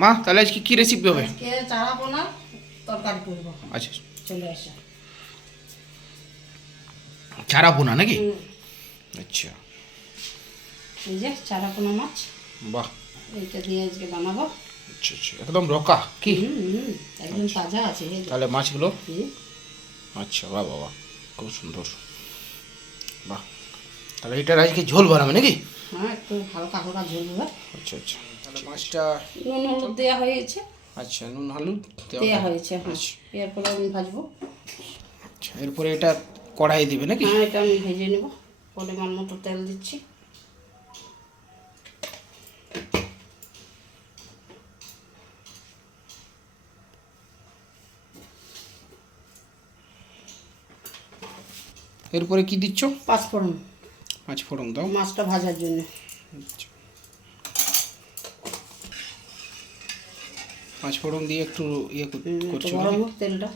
মা তাহলে আজকে কি রেসিপি হবে? আজকে চারা পোনা তরকারি করবো। আচ্ছা, চলে আসে চারা পোনা নাকি? আচ্ছা, এই যে চারা পোনা মাছ, বাহ, এইটা দিয়ে আজকে বানাবো। আচ্ছা আচ্ছা, একদম রকা কি? একদম তাজা আছে এই যে। তাহলে মাছগুলো, হুম, আচ্ছা, বাহ বাবা, খুব সুন্দর, বাহ। তাহলে এটার আজকে ঝোল বানাবে নাকি? হ্যাঁ, একটু হালকা হালকা ঝোল হবে। আচ্ছা আচ্ছা, তাহলে মাছটা, নুন হলুদ দেওয়া হয়েছে, আচ্ছা, নুন হলুদ দেওয়া হয়েছে। হ্যাঁ, আচ্ছা এরপরে আমি ভাজবো। আচ্ছা, এরপরে এটা কড়াই দিবে নাকি? হ্যাঁ, এটা আমি ভেজে নেব। পরিমাণ মতো তেল দিচ্ছি। এরপরে কি দিচ্ছ? পাঁচফোড়ন, পাঁচ ফোড়ন দাও। মাছটা ভাজার জন্য। আচ্ছা, পাঁচ ফোড়ন দিয়ে একটু ইয়ে একটু করছো গরম নাকি? হোক তেলটা।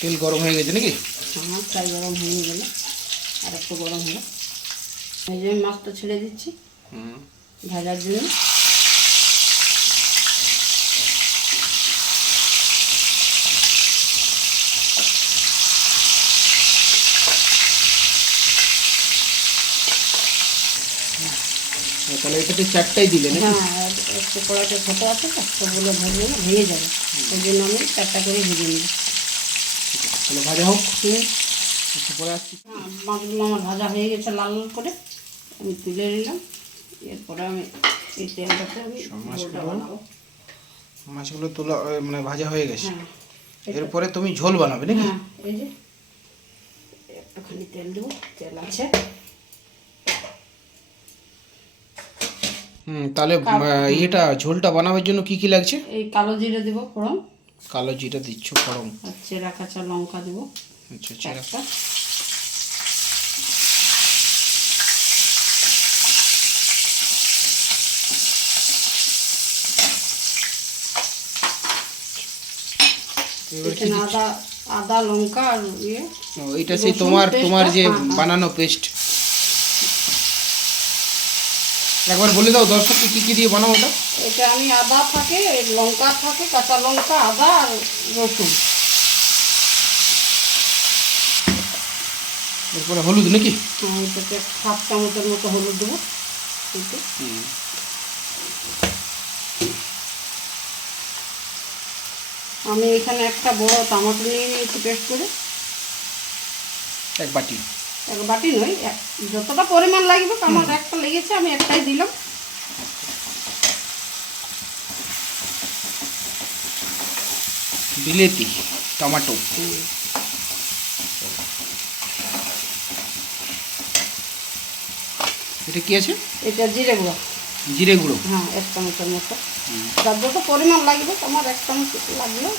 তেল গরম হয়ে গেছে নাকি? হ্যাঁ, প্রায় গরম হয়ে গেলে আর একটু গরম হলো। এই যে আমি মাছটা ছেড়ে দিচ্ছি ভাজার জন্য। তাহলে এটাতে চারটাই দিলে নাকি? হ্যাঁ, একটু কড়াইটা ছোটো আছে তো, সবগুলো ভেজে না ভেঙে যাবে, ওই জন্য আমি চারটা করে ভেজে নিই। তাহলে ভাজা হোক। আচ্ছা, পরে আসছি। হ্যাঁ, মাছগুলো আমার ভাজা হয়ে গেছে লাল লাল করে, আমি তুলে নিলাম। এরপরে আমি এই তেলটাতে আমি ঝোলটা বানাবো। মাছগুলো তোলা মানে ভাজা হয়ে গেছে। হ্যাঁ, এরপরে তুমি ঝোল বানাবে নাকি? হ্যাঁ, এই যে একটুখানি তেল দেবো, তেল আছে। তাহলে ইয়েটা ঝোলটা বানাবার জন্য কি কি লাগছে? এই কালো জিরে দেবো ফোড়ন, কালো জিরা দিচ্ছ, ফোড়ন, আর চেরা কাঁচা লঙ্কা দেবো আচ্ছা, চারটা। এবার কি এখানে দিচ্ছ? আদা, আদা লঙ্কা আর ইয়ে এটা সেই রসুন তোমার পেস্টটা, যে হ্যাঁ, হ্যাঁ। বানানো পেস্ট, একবার বলে দাও দর্শককে কি কি দিয়ে বানাও ওটা। এটা আমি আদা থাকে, লঙ্কা থাকে, কাঁচা লঙ্কা, আদা আর রসুন। এরপরে হলুদ নাকি? এটাতে 7 চামচের মতো হলুদ দেবো একটু। আমি এখানে একটা বড় টমেটো নিয়ে নিয়েছি পেস্ট করে, এক বাটি। এক বাটি নয়, যতটা পরিমাণ লাগবে, আমার একটা লেগেছে, আমি একটাই দিলাম। বিলেতি টমেটো, এটা কি আছে? এটা জিরে গুঁড়ো, জিরে গুঁড়ো। হ্যাঁ, 1 চামচের মতো। যার যত পরিমাণ লাগবে, আমার 1 চামচ লাগলো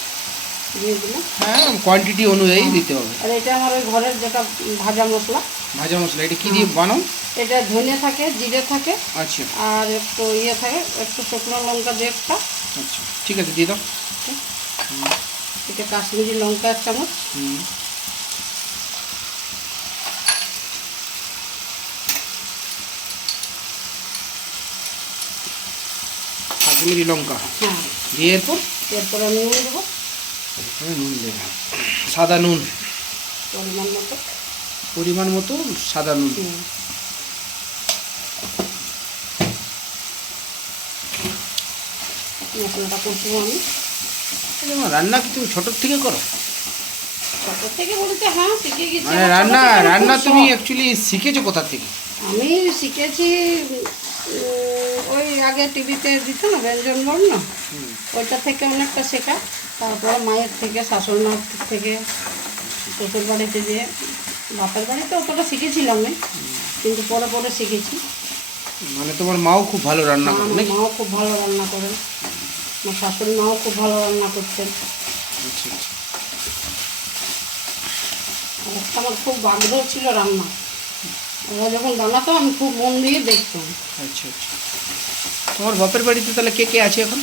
দিয়ে দিলাম। হ্যাঁ, কোয়ান্টিটি অনুযায়ী দিতে হবে। আর এটা আমার ওই ঘরের যেটা ভাজা মশলা। ভাজা মশলা, এটা কি দিয়ে বানাও? এটা ধনে থাকে, জিরে থাকে, আচ্ছা আর একটু ইয়ে থাকে, একটু শুকনো লঙ্কা দিয়ে একটা। আচ্ছা, ঠিক আছে, দিয়ে দাও। এটা কাশ্মীরি লঙ্কা 1 চামচ। কাশ্মীরি লঙ্কা হ্যাঁ, দিয়ে এরপর এরপরে নুন দেবো নুন দেবে, সাদা নুন পরিমাণ মতো। পরিমাণ মতো, সাদা নুন। মশলাটা কষবো আমি। রান্না কি তুমি ছোটোর থেকে করো? ছোটো থেকে বলতে হ্যাঁ, শিখে গেছি। মানে আমার ছোট রান্না থেকে আমার রান্না খুব তুমি শখ। অ্যাকচুয়ালি শিখেছো কোথা থেকে? আমি শিখেছি ওই আগে টিভিতে দিত না ব্যঞ্জন বর্ণ, ওইটা থেকে অনেকটা শেখা। তারপর মায়ের থেকে, শাশুড়ি মার থেকে, শ্বশুর বাড়িতে যেয়ে, বাপের বাড়িতে অতটা শিখেছিলাম না, কিন্তু পরে পরে শিখেছি। মানে তোমার মাও খুব ভালো রান্না করে আমার নাকি? মাও খুব ভালো রান্না করেন, আমার শাশুড়ি মাও খুব ভালো রান্না করতেন। আচ্ছা আচ্ছা, আর একটা আমার খুব আগ্রহ ছিল রান্না, ওরা যখন বানাতো আমি খুব মন দিয়ে দেখতাম। আচ্ছা আচ্ছা। তোমার বাপের বাড়িতে তাহলে কে কে আছে এখন?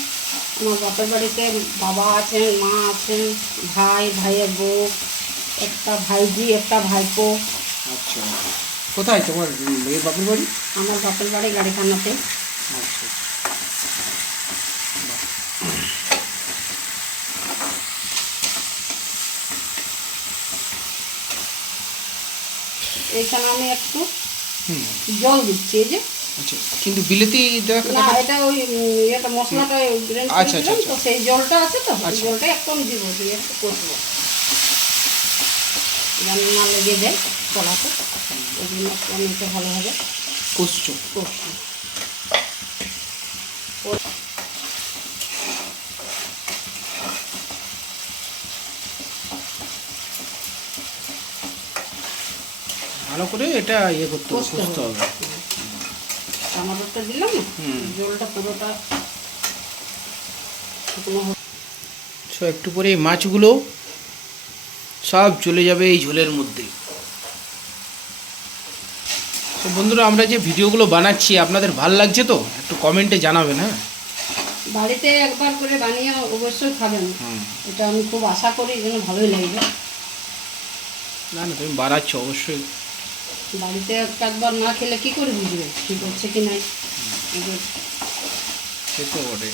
আমার বাপের বাড়িতে বাবা আছেন, মা আছেন, ভাই, ভাইয়ের বউ, একটা ভাইজি, একটা ভাইপো। আচ্ছা, কোথায় তোমার মেয়ের বাপের বাড়ি? আমার বাপের বাড়ি গাড়িখানাতে। আচ্ছা। এইখানে আমি একটু হুম। জল দিচ্ছি, এই যে। আচ্ছা, কিন্তু বিলেতি দেওয়া না, এটা ওই এটা মশলাটা গ্রেন্ড আচ্ছা, আচ্ছা, করেছিলাম তো, সেই জলটা আছে তো, ওই আচ্ছা। জলটা একদম দিব, দিয়ে একটু কষবো যেন না লেগে যায় কলাতে। ওই জন্য একটু আমি এটা ভালোভাবে কষছো। কষছি। ভালো করে এটা ইয়ে করতে হবে, কষতে কষতে হবে। হবে। টমাটোটা দিলাম না, হুম। জলটা পুরোটা শুকনো হবে। সো একটু পরে এই মাছগুলো সব চলে যাবে এই ঝোলের মধ্যে। তো বন্ধুরা, আমরা যে ভিডিওগুলো বানাচ্ছি আপনাদের ভাল লাগছে তো? একটু কমেন্টে জানাবেন। হ্যাঁ, বাড়িতে একবার করে বানিয়ে অবশ্যই খাবেন। হুম। এটা আমি খুব আশা করি যেন ভালোই লাগবে। না না, তুমি বানাচ্ছ অবশ্যই। বাড়িতে একবার না খেলে কি করে বুঝবে ঠিক হচ্ছে কি নাই। সে তো বটে।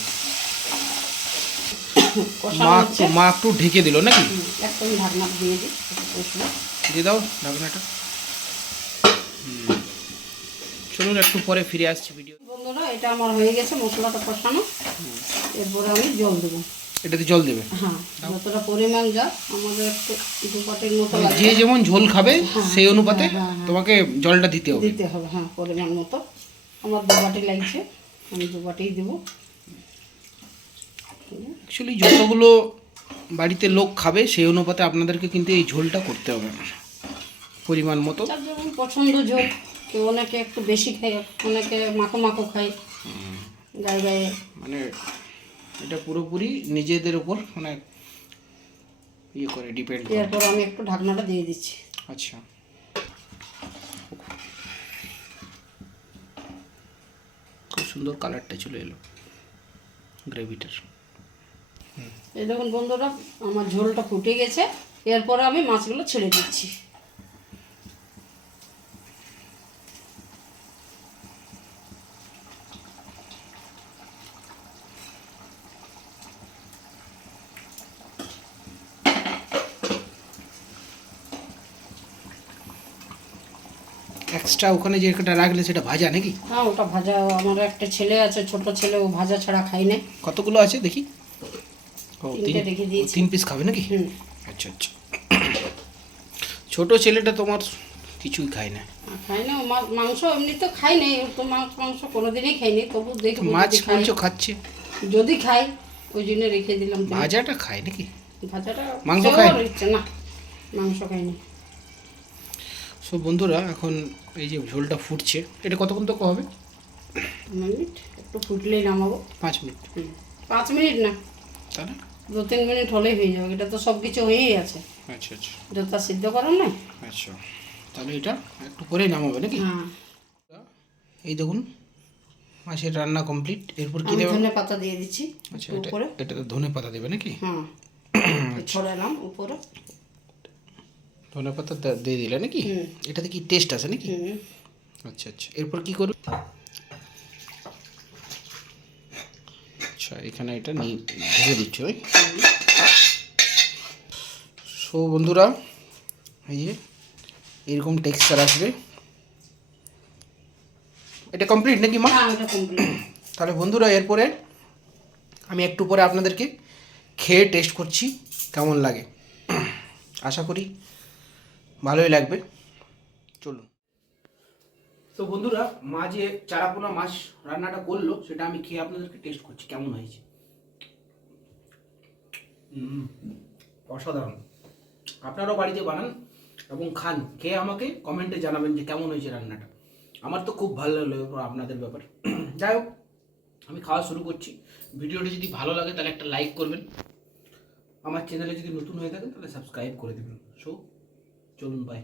কষানো হচ্ছে। মা একটু ঢেকে দিল নাকি? একদম ঢাকনা দিয়ে দিই, কষবো। দিয়ে দাও ঢাকনাটা। চলুন একটু পরে ফিরে আসছি ভিডিও। বন্ধুরা, এটা আমার হয়ে গেছে মশলাটা কষানো। এরপরে আমি জল দেবো। এটাতে জল দেবে? হ্যাঁ, যতটা পরিমাণ যা আমাদের একটু দু বাটির মতো মানে লাগবে। যে যেমন ঝোল খাবে হ্যাঁ, সেই অনুপাতে হ্যাঁ, হ্যাঁ। তোমাকে জলটা দিতে হবে। দিতে হবে, হ্যাঁ, পরিমাণ মতো। আমার 2 বাটি লাগছে, আমি 2 বাটিই দেবো। অ্যাকচুয়ালি যতগুলো বাড়িতে লোক খাবে সেই অনুপাতে আপনাদেরকে কিন্তু এই ঝোলটা করতে হবে পরিমাণ মতো। যার যেমন পছন্দ ঝোল, কেউ অনেকে একটু বেশি খায়, অনেকে মাখো মাখো খায় গায়ে গায়ে। মানে এটা পুরোপুরি নিজেদের উপর মানে ইয়ে করে ডিপেন্ড করে। এরপর আমি একটু ঢাকনাটা দিয়ে দিচ্ছি। আচ্ছা, খুব সুন্দর কালারটা চলে এলো গ্রেভিটার। এই দেখুন বন্ধুরা, আমার ঝোলটা ফুটে গেছে। এরপরে আমি মাছগুলো ছেড়ে দিচ্ছি। এক্সট্রা ওখানে যেটা রাখলে সেটা ভাজা নাকি? হ্যাঁ, ওটা ভাজা। আমার একটা ছেলে আছে, ছোট ছেলে, ও ভাজা ছাড়া খাই না। কতগুলো আছে দেখি? ও 3টে রেখে দিয়েছি। 3 পিস খাবে নাকি? হুম। আচ্ছা আচ্ছা। ছোট ছেলেটা তোমার কিছুই খায় না। খাই না, মাংস এমনি তো খাই নাই, ও তো মাংস কোনোদিনই খাইনি, তবু দেখবো মাছ যদি খাই। মাংস খাচ্ছে, যদি খাই ওই জন্য রেখে দিলাম। ভাজাটা খায় নাকি? ভাজাটা মাংস সেও খায়? আর ইচ্ছে না, মাংস খাইনি। সো বন্ধুরা, এখন এই যে ঝোলটা ফুটছে, এটা কতক্ষণ তো হবে? 2 মিনিট একটু ফুটলেই নামাবো। 5 মিনিট? 5 মিনিট না, তাহলে 2-3 মিনিট হলেই হয়ে যাবে। এটা তো সব কিছু হয়েই আছে, আচ্ছা আচ্ছা এটা তো সিদ্ধ করার না। আচ্ছা, তাহলে এটা একটু পরেই নামাবে নাকি? হ্যাঁ, এই দেখুন মাছের রান্না কমপ্লিট। এরপর কি আমি দেবে? ধনে পাতা দিয়ে দিচ্ছি আচ্ছা, একটু উপরে। এটা তো ধনে পাতা দেবে নাকি? হ্যাঁ, ছড়ালাম উপরে। ধনে পাতা দিয়ে দিলে নাকি? হুম। এটাতে কি টেস্ট আছে নাকি? হুম। আচ্ছা আচ্ছা, এরপর কি করবে? আচ্ছা, এখানে এটা নিয়ে ঢেলে দিচ্ছ। সো বন্ধুরা, এই যে এরকম টেক্সচার আসবে। এটা কমপ্লিট নাকি মা? হ্যাঁ, এটা কমপ্লিট। তাহলে বন্ধুরা, এরপরে আমি একটু পরে আপনাদেরকে খেয়ে টেস্ট করছি কেমন লাগে। আশা করি ভালোই লাগবে। চলুন। তো বন্ধুরা, মা যে চারাপোনা মাছ রান্নাটা করলো সেটা আমি খেয়ে আপনাদেরকে টেস্ট করছি কেমন হয়েছে। অসাধারণ। আপনারাও বাড়িতে বানান এবং খান, খেয়ে আমাকে কমেন্টে জানাবেন যে কেমন হয়েছে রান্নাটা। আমার তো খুব ভালো লাগলো আপনাদের ব্যাপার। যাই হোক, আমি খাওয়া শুরু করছি। ভিডিওটি যদি ভালো লাগে তাহলে একটা লাইক করবেন, আমার চ্যানেলে যদি নতুন হয়ে থাকেন তাহলে সাবস্ক্রাইব করে দেবেন। সো চলুন, বাই।